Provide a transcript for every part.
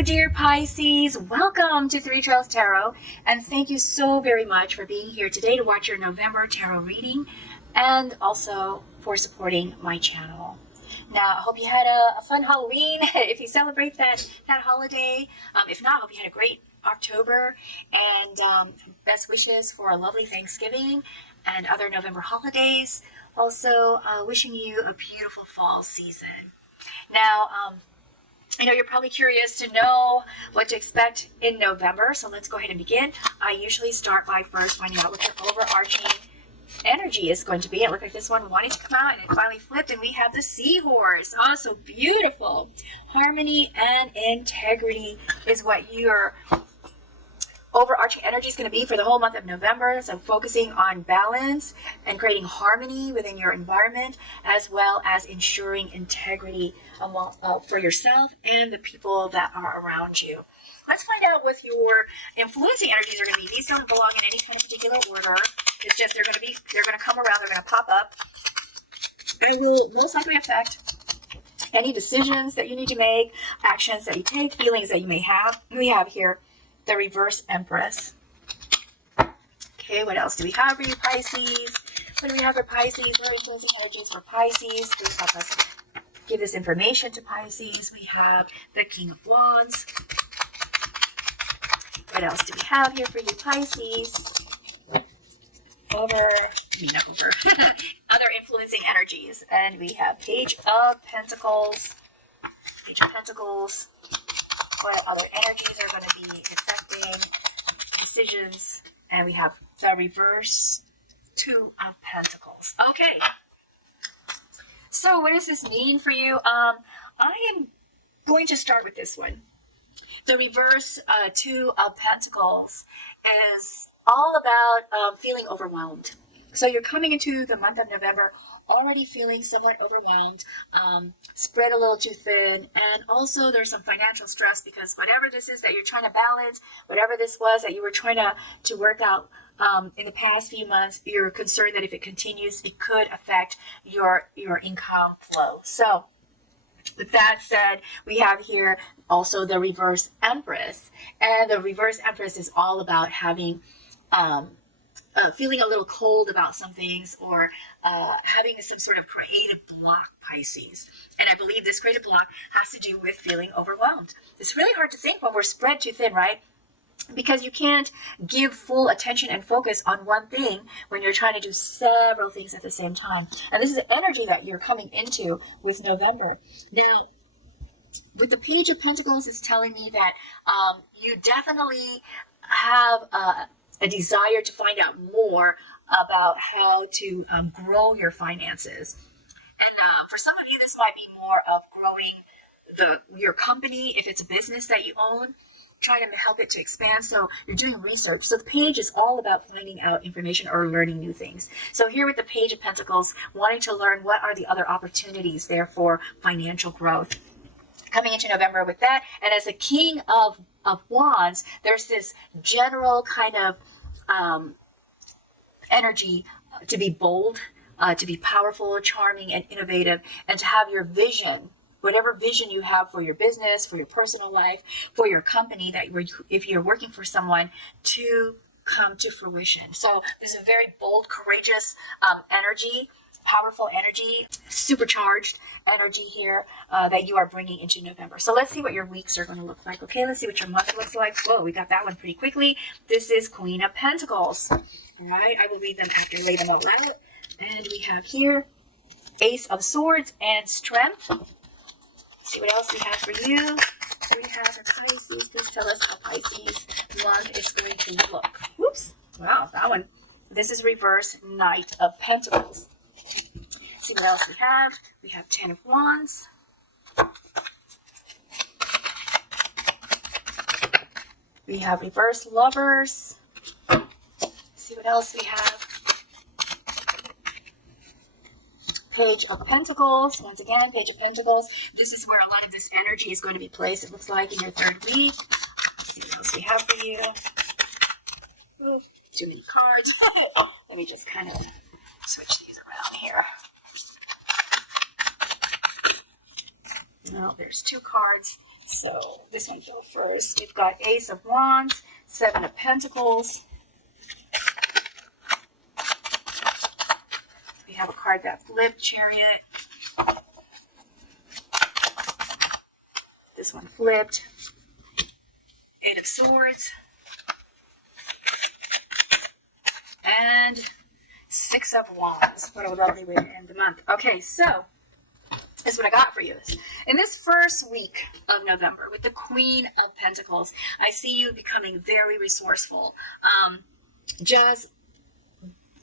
Hello, dear Pisces. Welcome to Three Trails Tarot, and thank you so very much for being here today to watch your November tarot reading, and also for supporting my channel. Now, I hope you had a fun Halloween, if you celebrate that holiday. If not, I hope you had a great October, and best wishes for a lovely Thanksgiving and other November holidays. Also, wishing you a beautiful fall season. Now, I know you're probably curious to know what to expect in November, so let's go ahead and begin. I usually start by first finding out what your overarching energy is going to be. It looked like this one wanted to come out, and it finally flipped, and we have the seahorse. Oh, so beautiful. Harmony and integrity is what your overarching energy is going to be for the whole month of November. So focusing on balance and creating harmony within your environment, as well as ensuring integrity for yourself and the people that are around you. Let's find out what your influencing energies are going to be. These don't belong in any kind of particular order. It's just they're going to come around, they're going to pop up. They will most likely affect any decisions that you need to make, actions that you take, feelings that you may have. We have here the reverse Empress. Okay, what else do we have for you, Pisces? What do we have for Pisces? What are influencing energies for Pisces? Please help us give this information to Pisces. We have the King of Wands. What else do we have here for you, Pisces? Other influencing energies. And we have Page of Pentacles. Page of Pentacles. What other energies are going to be affecting decisions? And we have the reverse Two of Pentacles. Okay. So what does this mean for you? I am going to start with this one. The reverse Two of Pentacles is all about feeling overwhelmed. So you're coming into the month of November already feeling somewhat overwhelmed, spread a little too thin, and also there's some financial stress because whatever this is that you're trying to balance, whatever this was that you were trying to work out in the past few months, you're concerned that if it continues, it could affect your income flow. So with that said, we have here also the reverse Empress, and the reverse Empress is all about having feeling a little cold about some things, or having some sort of creative block, Pisces. And I believe this creative block has to do with feeling overwhelmed. It's really hard to think when we're spread too thin, right? Because you can't give full attention and focus on one thing when you're trying to do several things at the same time. And this is the energy that you're coming into with November. Now, with the Page of Pentacles, it's telling me that you definitely have a desire to find out more about how to grow your finances. And for some of you, this might be more of growing your company, if it's a business that you own, trying to help it to expand. So you're doing research. So the page is all about finding out information or learning new things. So here with the Page of Pentacles, wanting to learn what are the other opportunities there for financial growth. Coming into November with that, and as a King of Wands, there's this general kind of energy to be bold, to be powerful, charming, and innovative, and to have your vision, whatever vision you have for your business, for your personal life, for your company, that if you're working for someone, to come to fruition. So there's a very bold, courageous energy, powerful energy, supercharged energy here that you are bringing into November. So let's see what your weeks are going to look like. Okay, let's see what your month looks like. Whoa, we got that one pretty quickly. This is Queen of Pentacles. All right, I will read them after I lay them all out. And we have here Ace of Swords and Strength. Let's see what else we have for you. What do we have for Pisces? Please tell us how Pisces month is going to look. Whoops. Wow, that one. This is reverse Knight of Pentacles. See what else we have. We have Ten of Wands. We have reverse Lovers. See what else we have. Page of Pentacles. Once again, Page of Pentacles. This is where a lot of this energy is going to be placed, it looks like, in your third week. Let's see what else we have for you. Ooh, too many cards. Let me just kind of switch these around here. No, there's two cards. So this one fell first. We've got Ace of Wands, Seven of Pentacles. We have a card that flipped, Chariot. This one flipped. Eight of Swords. And Six of Wands. What a lovely way to end the month. Okay, so is what I got for you. In this first week of November, with the Queen of Pentacles, I see you becoming very resourceful. Just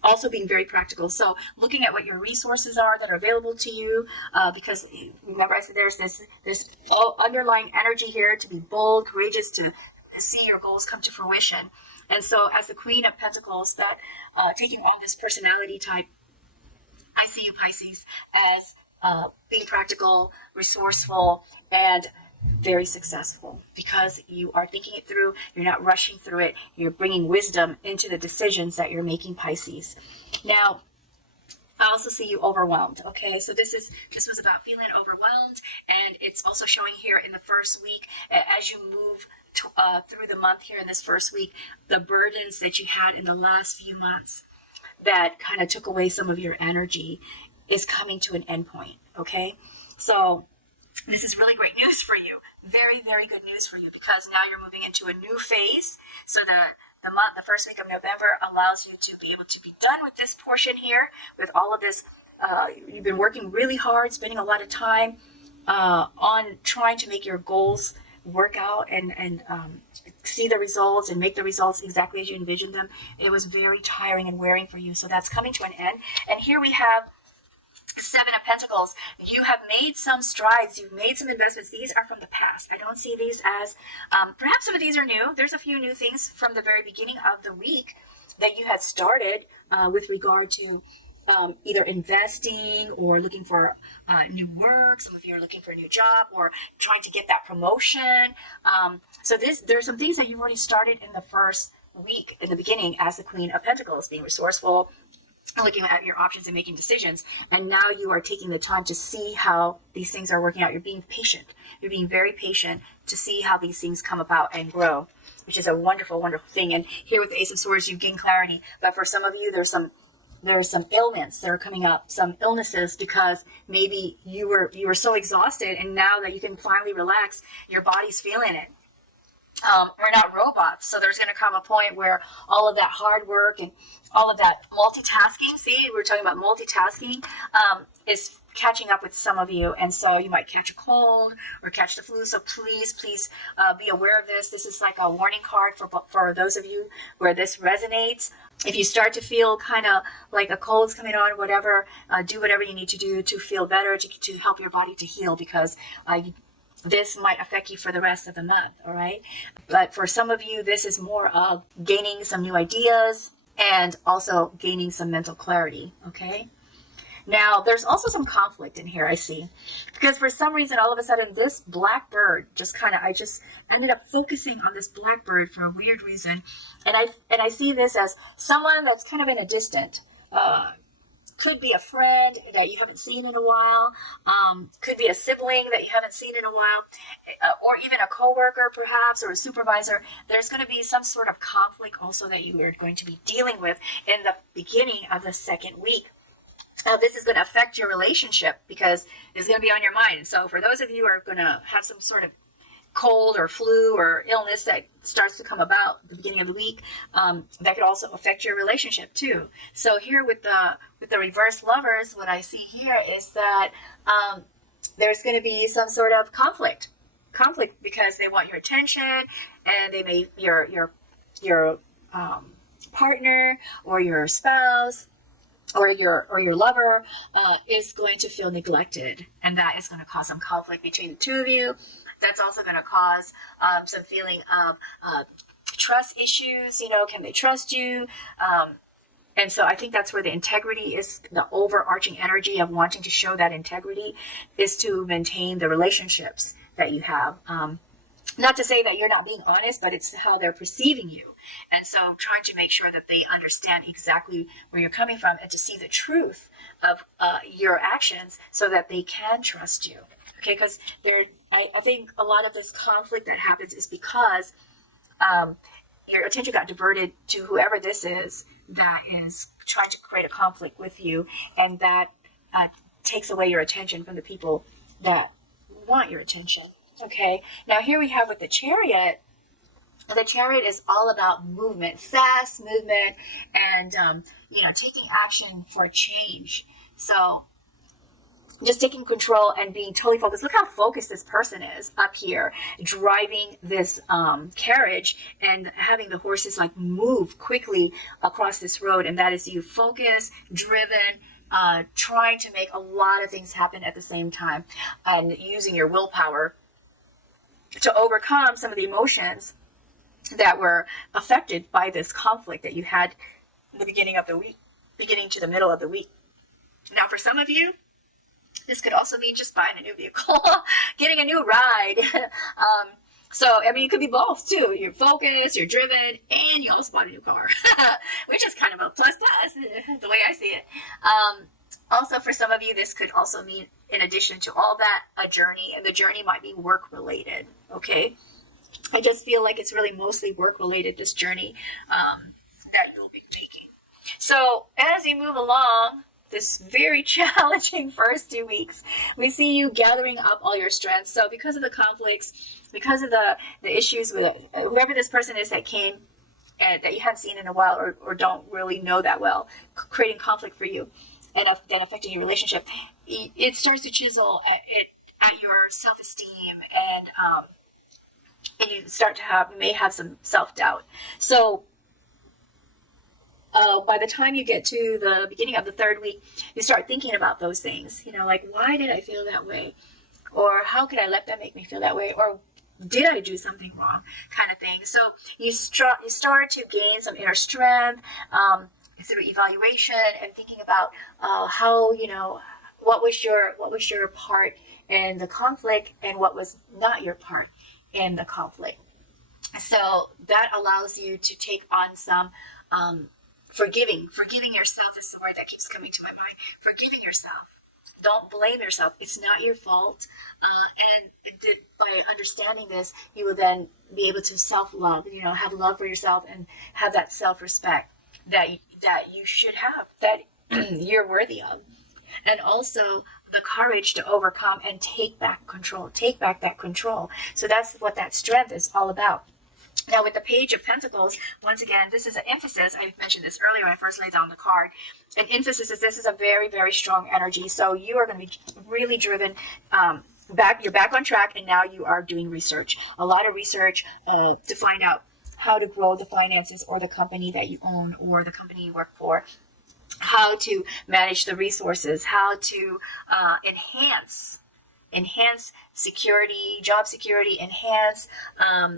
also being very practical. So looking at what your resources are that are available to you, because remember I said there's all underlying energy here to be bold, courageous, to see your goals come to fruition. And so as the Queen of Pentacles, that taking on this personality type, I see you, Pisces, as being practical, resourceful, and very successful because you are thinking it through. You're not rushing through it. You're bringing wisdom into the decisions that you're making, Pisces. Now, I also see you overwhelmed. Okay, so this was about feeling overwhelmed, and it's also showing here in the first week as you move through the month here in this first week, the burdens that you had in the last few months that kind of took away some of your energy is coming to an end point, okay? So this is really great news for you. Very, very good news for you because now you're moving into a new phase. So the first week of November allows you to be able to be done with this portion here, with all of this. You've been working really hard, spending a lot of time on trying to make your goals work out and see the results and make the results exactly as you envisioned them. It was very tiring and wearing for you. So that's coming to an end. And here we have Seven of Pentacles. You have made some strides. You've made some investments. These are from the past. I don't see these as, perhaps some of these are new. There's a few new things from the very beginning of the week that you had started with regard to either investing or looking for new work. Some of you are looking for a new job or trying to get that promotion. So there's some things that you've already started in the first week, in the beginning, as the Queen of Pentacles, being resourceful, looking at your options and making decisions. And now you are taking the time to see how these things are working out. You're being patient. You're being very patient to see how these things come about and grow, which is a wonderful, wonderful thing. And here with the Ace of Swords, you gain clarity. But for some of you, there's some ailments that are coming up, some illnesses, because maybe you were so exhausted, and now that you can finally relax, your body's feeling it. We're not robots, so there's going to come a point where all of that hard work and all of that multitasking, see, we're talking about multitasking, is catching up with some of you, and so you might catch a cold or catch the flu. So please be aware of this. This is like a warning card for those of you where this resonates. If you start to feel kind of like a cold's coming on, whatever, do whatever you need to do to feel better, to help your body to heal, because this might affect you for the rest of the month, all right? But for some of you, this is more of gaining some new ideas and also gaining some mental clarity, okay? Now, there's also some conflict in here, I see. Because for some reason, all of a sudden, this black bird I just ended up focusing on this black bird for a weird reason. And I see this as someone that's kind of in a distant, could be a friend that you haven't seen in a while, could be a sibling that you haven't seen in a while, or even a coworker perhaps, or a supervisor. There's going to be some sort of conflict also that you are going to be dealing with in the beginning of the second week. This is going to affect your relationship because it's going to be on your mind. So for those of you who are going to have some sort of cold or flu or illness that starts to come about at the beginning of the week, that could also affect your relationship too. So here with the reverse lovers, what I see here is that there's going to be some sort of conflict because they want your attention, and they may your partner or your spouse or your lover is going to feel neglected, and that is going to cause some conflict between the two of you. That's also going to cause some feeling of trust issues. Can they trust you? And so I think that's where the integrity is, the overarching energy of wanting to show that integrity is to maintain the relationships that you have. Not to say that you're not being honest, but it's how they're perceiving you. And so trying to make sure that they understand exactly where you're coming from and to see the truth of your actions so that they can trust you. Okay, because I think a lot of this conflict that happens is because your attention got diverted to whoever this is that is trying to create a conflict with you, and that takes away your attention from the people that want your attention. Okay, now here we have with the Chariot. The Chariot is all about movement, fast movement, and taking action for change. So just taking control and being totally focused. Look how focused this person is up here, driving this carriage and having the horses like move quickly across this road. And that is you, focused, driven, trying to make a lot of things happen at the same time, and using your willpower to overcome some of the emotions that were affected by this conflict that you had in the beginning of the week, beginning to the middle of the week. Now, for some of you, this could also mean just buying a new vehicle, getting a new ride. So, I mean, it could be both too. You're focused, you're driven, and you also bought a new car, which is kind of a plus, the way I see it. Also, for some of you, this could also mean, in addition to all that, a journey, and the journey might be work related. Okay. I just feel like it's really mostly work related, this journey that you'll be taking. So as you move along this very challenging first 2 weeks, we see you gathering up all your strengths. So because of the conflicts, because of the issues with whoever this person is that came and that you haven't seen in a while, or don't really know that well, creating conflict for you and then affecting your relationship, it starts to chisel at your self-esteem, and you start to may have some self-doubt. So by the time you get to the beginning of the third week, you start thinking about those things, like, why did I feel that way? Or how could I let that make me feel that way? Or did I do something wrong, kind of thing. So you start to gain some inner strength through evaluation and thinking about how, what was your part in the conflict and what was not your part in the conflict. So that allows you to take on some forgiving yourself. Is the word that keeps coming to my mind. Forgiving yourself. Don't blame yourself. It's not your fault. And by understanding this, you will then be able to self-love, have love for yourself and have that self-respect that you should have, that you're worthy of. And also the courage to overcome and take back that control. So that's what that strength is all about. Now, with the Page of Pentacles, once again, this is an emphasis. I mentioned this earlier when I first laid down the card. An emphasis is this is a very, very strong energy. So you are going to be really driven you're back on track, and now you are doing research. A lot of research to find out how to grow the finances or the company that you own or the company you work for, how to manage the resources, how to enhance security, job security, enhance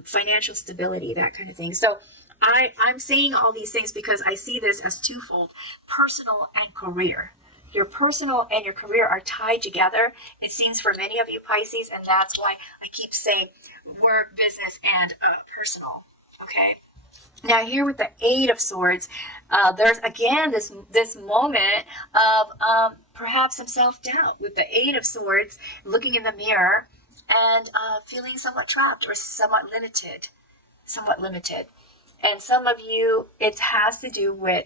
financial stability, that kind of thing. So I'm saying all these things because I see this as twofold: personal and career. Your personal and your career are tied together, it seems, for many of you Pisces, and that's why I keep saying work, business, and personal. Okay. Now here with the Eight of Swords, there's again this moment of perhaps some self-doubt with the Eight of Swords, looking in the mirror and feeling somewhat trapped or somewhat limited. And some of you, it has to do with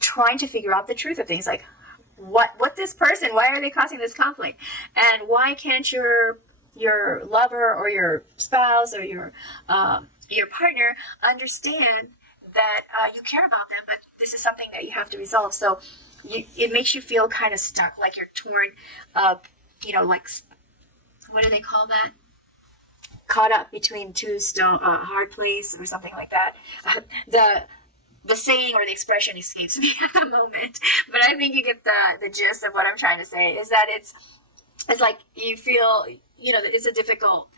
trying to figure out the truth of things, like what this person, why are they causing this conflict, and why can't your lover or your spouse or your partner understand that you care about them, but this is something that you have to resolve. So it makes you feel kind of stuck, like you're torn, like, what do they call that? Caught up between two hard place or something like that. The saying or the expression escapes me at the moment, but I think you get the gist of what I'm trying to say, is that it's like you feel, that it's a difficult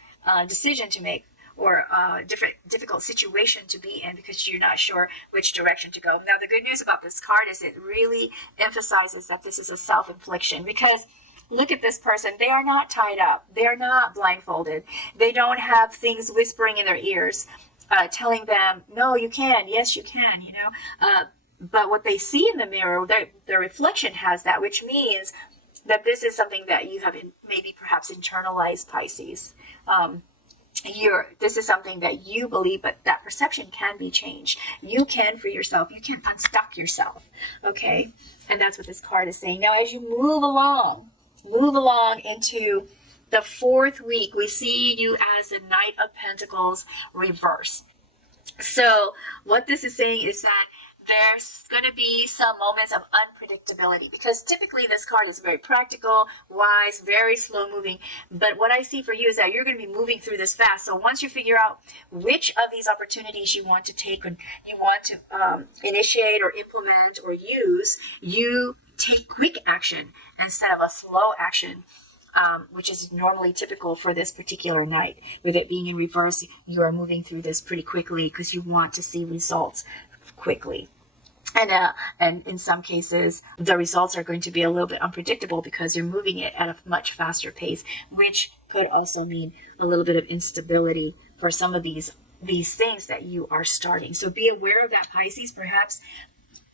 decision to make, or a difficult situation to be in, because you're not sure which direction to go. Now, the good news about this card is it really emphasizes that this is a self-infliction, because look at this person. They are not tied up. They are not blindfolded. They don't have things whispering in their ears, telling them, no, you can, yes, you can, but what they see in the mirror, their reflection has that, which means that this is something that you have maybe perhaps internalized, Pisces. This is something that you believe, but that perception can be changed. You can for yourself. You can unstuck yourself. Okay. And that's what this card is saying. Now, as you move along into the 4th week, we see you as the Knight of Pentacles reverse. So what this is saying is that there's going to be some moments of unpredictability, because typically this card is very practical, wise, very slow moving. But what I see for you is that you're going to be moving through this fast. So once you figure out which of these opportunities you want to take and you want to initiate or implement or use, you take quick action instead of a slow action. Which is normally typical for this particular night. With it being in reverse, you are moving through this pretty quickly because you want to see results quickly. And in some cases, the results are going to be a little bit unpredictable because you're moving it at a much faster pace, which could also mean a little bit of instability for some of these things that you are starting. So be aware of that, Pisces. Perhaps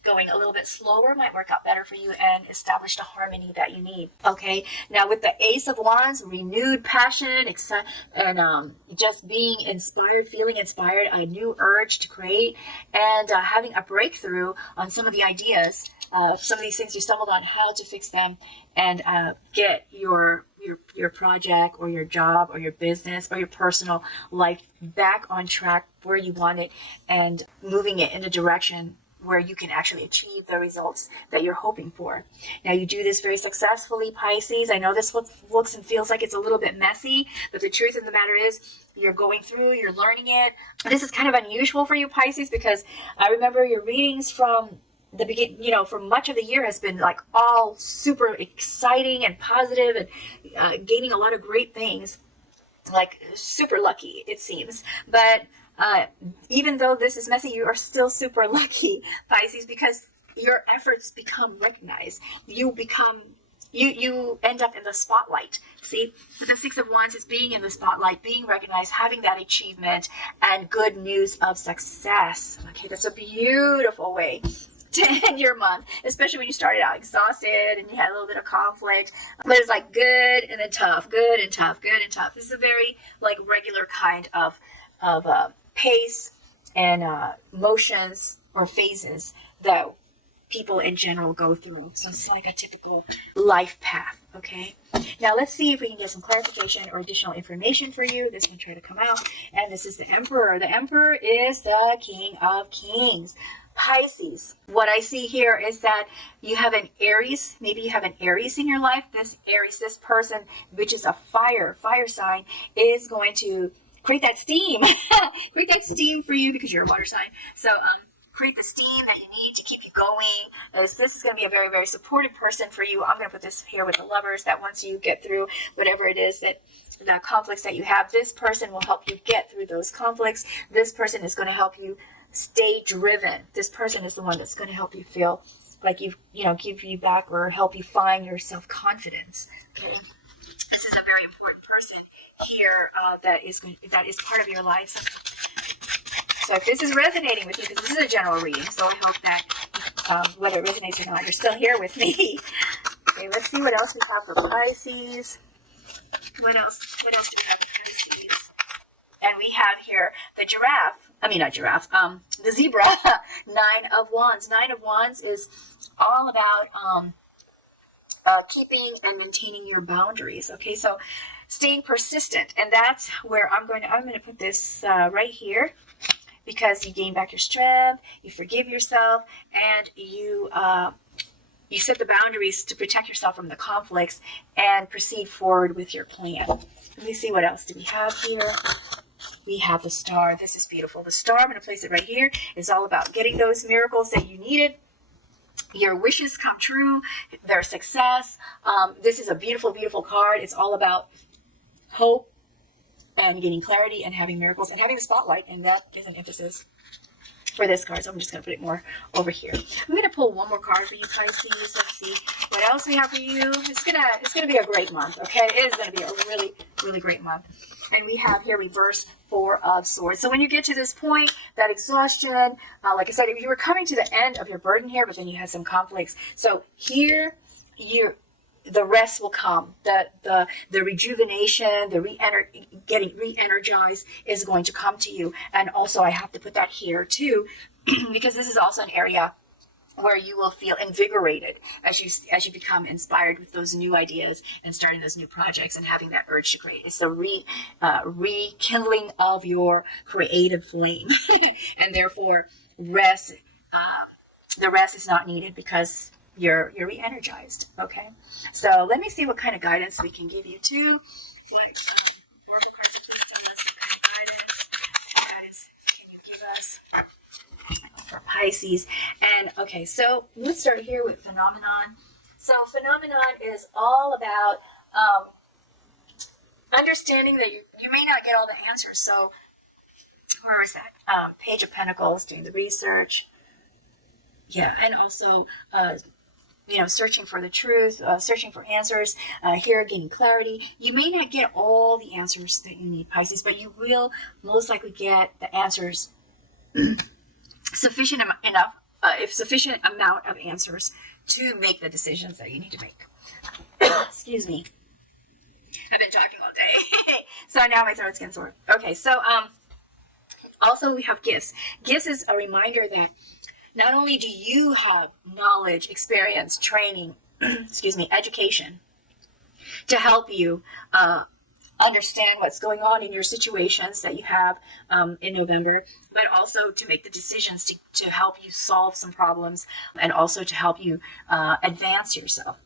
going a little bit slower might work out better for you and establish the harmony that you need. Okay, now with the Ace of Wands, renewed passion, and just being inspired, feeling inspired, a new urge to create, and having a breakthrough on some of the ideas, some of these things you stumbled on, how to fix them, and get your project or your job or your business or your personal life back on track where you want it, and moving it in a direction where you can actually achieve the results that you're hoping for. Now, you do this very successfully, Pisces. I know this looks and feels like it's a little bit messy, but the truth of the matter is you're going through, you're learning it. This is kind of unusual for you, Pisces, because I remember your readings from the beginning, for much of the year has been like all super exciting and positive and gaining a lot of great things, like super lucky, it seems. But even though this is messy, you are still super lucky, Pisces, because your efforts become recognized. You end up in the spotlight. See, the Six of Wands is being in the spotlight, being recognized, having that achievement, and good news of success. Okay, that's a beautiful way to end your month, especially when you started out exhausted and you had a little bit of conflict. But it's like good and then tough, good and tough, good and tough. This is a very regular kind of pace and motions or phases that people in general go through. So it's like a typical life path, okay? Now let's see if we can get some clarification or additional information for you. This one tried to come out, and this is the Emperor. The Emperor is the King of Kings. Pisces, what I see here is that you have an Aries. Maybe you have an Aries in your life. This Aries, this person, which is a fire sign, is going to create that steam. Create that steam for you because you're a water sign. So create the steam that you need to keep you going. This is going to be a very, very supportive person for you. I'm going to put this here with the Lovers, that once you get through whatever it is that the conflicts that you have, this person will help you get through those conflicts. This person is going to help you stay driven. This person is the one that's going to help you feel like give you back or help you find your self-confidence. Okay? This is a very important person here that is part of your life. So if this is resonating with you, because this is a general reading, so I hope that whether it resonates or not, you're still here with me. Okay, let's see what else we have for Pisces. What else do we have for Pisces? And we have here the the zebra. Nine of Wands. Nine of Wands is all about keeping and maintaining your boundaries. Okay, so staying persistent, and that's where I'm going to put this right here, because you gain back your strength, you forgive yourself, and you set the boundaries to protect yourself from the conflicts and proceed forward with your plan. Let me see, what else do we have here? We have the Star. This is beautiful. The Star, I'm going to place it right here, is all about getting those miracles that you needed. Your wishes come true, their success. This is a beautiful, beautiful card. It's all about hope and getting clarity and having miracles and having the spotlight, and that is an emphasis for this card. So I'm just going to put it more over here. I'm going to pull one more card for you, Pisces. Let's see what else we have for you. It's gonna be a great month. Okay, it is going to be a really, really great month. And we have here reverse Four of Swords. So when you get to this point, that exhaustion, like I said, you were coming to the end of your burden here, but then you had some conflicts. So here the rest will come. The rejuvenation, getting re-energized is going to come to you. And also I have to put that here too, because this is also an area where you will feel invigorated as you become inspired with those new ideas and starting those new projects and having that urge to create. It's the rekindling of your creative flame, and therefore rest. The rest is not needed because you're re-energized. Okay, so let me see what kind of guidance we can give you too. What oracle cards please tell us? What kind of guidance can you give us for Pisces? And okay, so let's start here with phenomenon. So phenomenon is all about understanding that you may not get all the answers. So where is that? Page of Pentacles, doing the research. Yeah, and also searching for the truth, searching for answers, here gaining clarity. You may not get all the answers that you need, Pisces, but you will most likely get the answers sufficient amount of answers to make the decisions that you need to make. Excuse me. I've been talking all day. So now my throat's getting sore. Okay, so also we have gifts. Gifts is a reminder that not only do you have knowledge, experience, training, education to help you understand what's going on in your situations that you have in November, but also to make the decisions to help you solve some problems and also to help you advance yourself.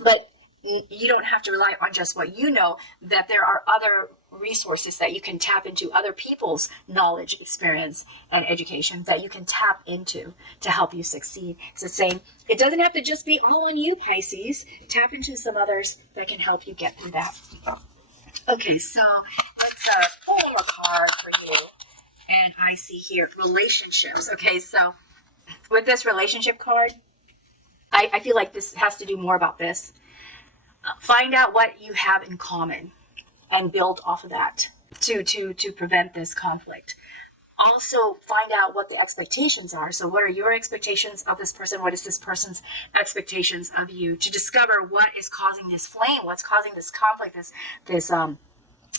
But you don't have to rely on just what you know, that there are other resources that you can tap into, other people's knowledge, experience, and education that you can tap into to help you succeed. So saying it doesn't have to just be all on you, Pisces. Tap into some others that can help you get through that. Okay, so let's pull a card for you. And I see here relationships. Okay, so with this relationship card, I feel like this has to do more about this. Find out what you have in common and build off of that to prevent this conflict. Also find out what the expectations are. So what are your expectations of this person? What is this person's expectations of you? To discover what is causing this flame, what's causing this conflict, this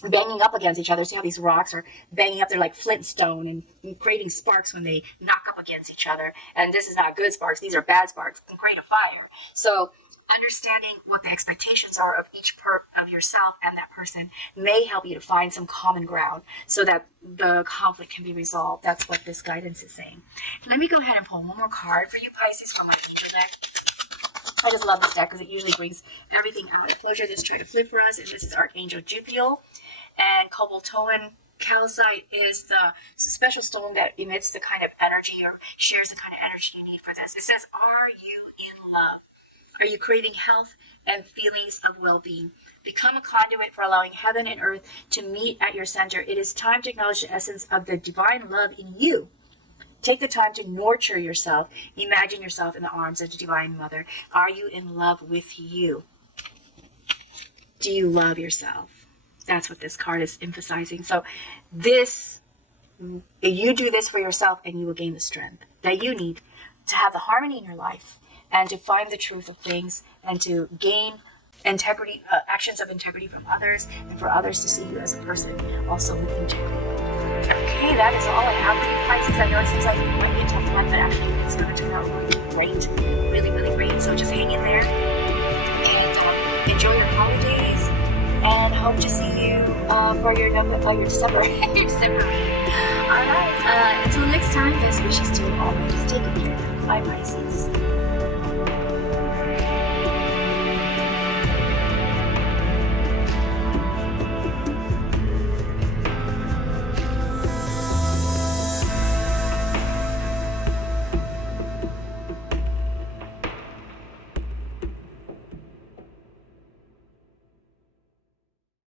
banging up against each other. So you have these rocks are banging up, they're like flintstone and creating sparks when they knock up against each other. And this is not good sparks, these are bad sparks, can create a fire. So understanding what the expectations are of each part of yourself and that person may help you to find some common ground so that the conflict can be resolved. That's what this guidance is saying. Let me go ahead and pull one more card for you, Pisces, from my angel deck. I just love this deck because it usually brings everything out of closure. Let's try to flip for us. And this is Archangel Jupiter. And Cobaltoin calcite is the special stone that emits the kind of energy or shares the kind of energy you need for this. It says, are you in love? Are you craving health and feelings of well-being? Become a conduit for allowing heaven and earth to meet at your center. It is time to acknowledge the essence of the divine love in you. Take the time to nurture yourself. Imagine yourself in the arms of the Divine Mother. Are you in love with you? Do you love yourself? That's what this card is emphasizing. So you do this for yourself and you will gain the strength that you need to have the harmony in your life and to find the truth of things and to gain integrity, actions of integrity from others, and for others to see you as a person also with integrity. Okay, that is all I have for you, Pisces. I know it seems like it might be a tough one, but actually it's going to turn out really great. Really, really great. So just hang in there and enjoy your holidays, and hope to see you for your December. Your December reading. All right. Until next time, best wishes to you always. Take good care. Bye, Pisces.